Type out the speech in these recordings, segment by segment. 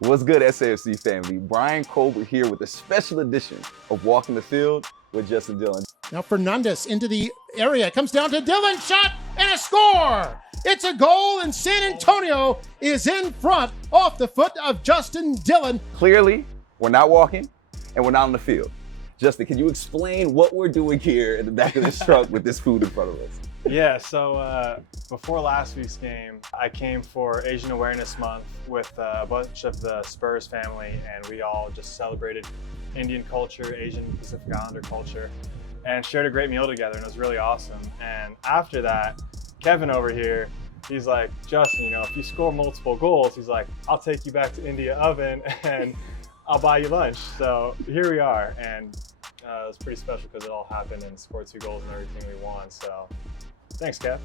What's good, SAFC family? Brian Colbert here with a special edition of Walking the Field with Justin Dhillon. Now Fernandez into the area. Comes down to Dhillon. Shot and a score. It's a goal, and San Antonio is in front off the foot of Justin Dhillon. Clearly, we're not walking and we're not on the field. Justin, can you explain what we're doing here in the back of this truck with this food in front of us? Yeah, so before last week's game, I came for Asian Awareness Month with a bunch of the Spurs family, and we all just celebrated Indian culture, Asian Pacific Islander culture, and shared a great meal together, and it was really awesome. And after that, Kevin over here, he's like, Justin, you know, if you score multiple goals, he's like, I'll take you back to India Oven and I'll buy you lunch. So here we are, and it was pretty special because it all happened and scored 2 goals and everything we won. So thanks, Kev.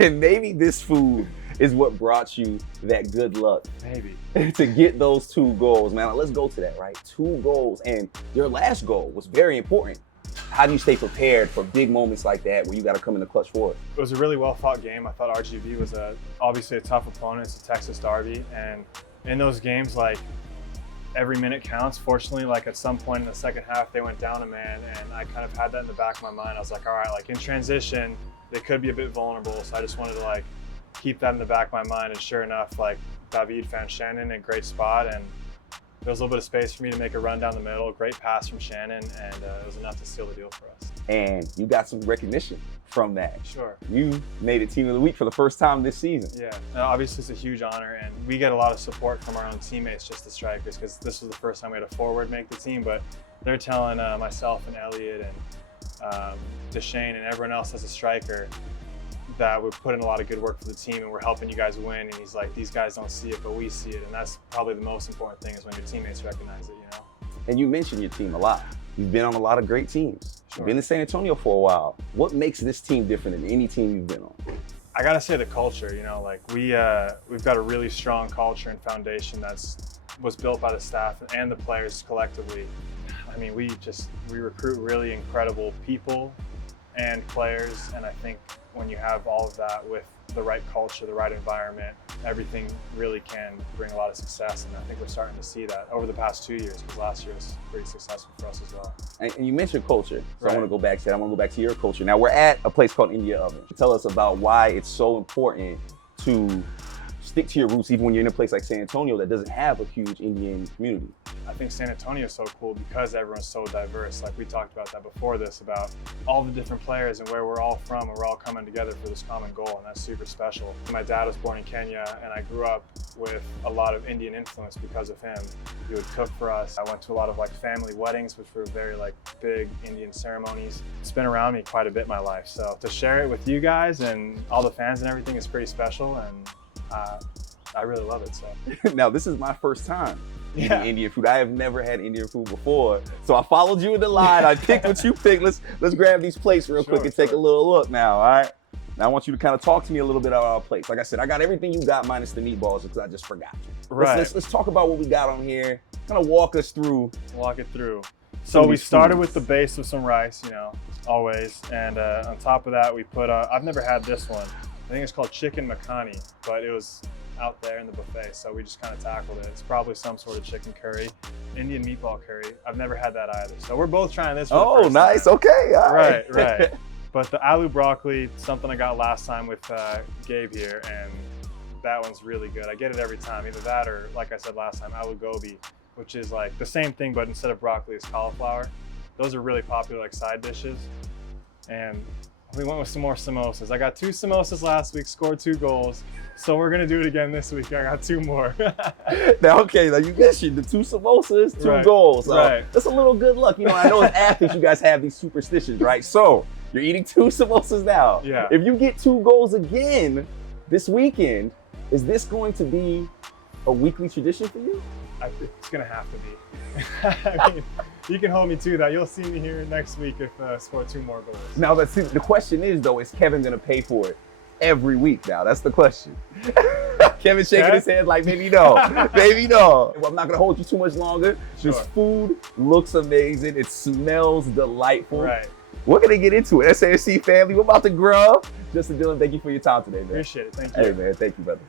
And maybe this food is what brought you that good luck. Maybe. To get those 2 goals, man. Let's go to that, right? 2 goals, and your last goal was very important. How do you stay prepared for big moments like that where you got to come in the clutch for it? It was a really well-fought game. I thought RGV was obviously a tough opponent. It's a Texas Derby, and in those games, like, every minute counts. Fortunately, like at some point in the second half, they went down a man, and I kind of had that in the back of my mind. I was like, all right, like in transition, they could be a bit vulnerable. So I just wanted to like keep that in the back of my mind. And sure enough, like David found Shannon in a great spot, and there was a little bit of space for me to make a run down the middle. Great pass from Shannon, and it was enough to seal the deal for us. And you got some recognition from that. Sure. You made it Team of the Week for the first time this season. Yeah, obviously it's a huge honor, and we get a lot of support from our own teammates, just the strikers, because this was the first time we had a forward make the team, but they're telling myself and Elliot and Deshane and everyone else as a striker that we've put in a lot of good work for the team and we're helping you guys win. And he's like, these guys don't see it, but we see it. And that's probably the most important thing, is when your teammates recognize it, you know? And you mentioned your team a lot. You've been on a lot of great teams. Sure. You've been in San Antonio for a while. What makes this team different than any team you've been on? I gotta say the culture, you know, like we've got a really strong culture and foundation was built by the staff and the players collectively. I mean, we recruit really incredible people and players, and I think when you have all of that with the right culture, the right environment, everything really can bring a lot of success. And I think we're starting to see that over the past 2 years, because last year was pretty successful for us as well. And you mentioned culture, so Right. I want to go back to that. I want to go back to your culture. Now, we're at a place called India Oven. Tell us about why it's so important to stick to your roots even when you're in a place like San Antonio that doesn't have a huge Indian community. I think San Antonio is so cool because everyone's so diverse. Like we talked about that before this, about all the different players and where we're all from, and we're all coming together for this common goal, and that's super special. My dad was born in Kenya, and I grew up with a lot of Indian influence because of him. He would cook for us. I went to a lot of like family weddings, which were very like big Indian ceremonies. It's been around me quite a bit in my life. So to share it with you guys and all the fans and everything is pretty special, and I really love it. So Now, this is my first time eating Yeah. Indian food. I have never had Indian food before. So I followed you in the line. I picked what you picked. Let's grab these plates real quick and take a little look now, all right? Now I want you to kind of talk to me a little bit about our plates. Like I said, I got everything you got minus the meatballs because I just forgot. Right. Let's talk about what we got on here. Kind of walk us through. Walk it through. So we started with the base of some rice, you know, always. And on top of that, we put, I've never had this one. I think it's called chicken makhani, but it was out there in the buffet, so we just kind of tackled it. It's probably some sort of chicken curry, Indian meatball curry. I've never had that either. So we're both trying this for the first nice. time. Okay. All right. Right. But the aloo broccoli, something I got last time with Gabe here, and that one's really good. I get it every time, either that or, like I said last time, aloo gobi, which is like the same thing, but instead of broccoli, it's cauliflower. Those are really popular like side dishes. And we went with some more samosas. I got 2 samosas last week, scored 2 goals. So we're gonna do it again this week. I got 2 more. Now you mentioned the 2 samosas, 2 Right. goals. Right. That's a little good luck. You know, I know as athletes, you guys have these superstitions, right? So you're eating 2 samosas now. Yeah. If you get 2 goals again this weekend, is this going to be a weekly tradition for you? It's gonna have to be. I mean, you can hold me to that. You'll see me here next week if I score 2 more goals. Now, the question is, though, is Kevin going to pay for it every week now? That's the question. Kevin shaking his head like, maybe no, maybe no. Well, I'm not going to hold you too much longer. Sure. This food looks amazing. It smells delightful. Right. We're going to get into it. SAFC family, we're about to grub. Justin Dhillon, thank you for your time today, man. Appreciate it. Thank you. Hey, man, thank you, brother.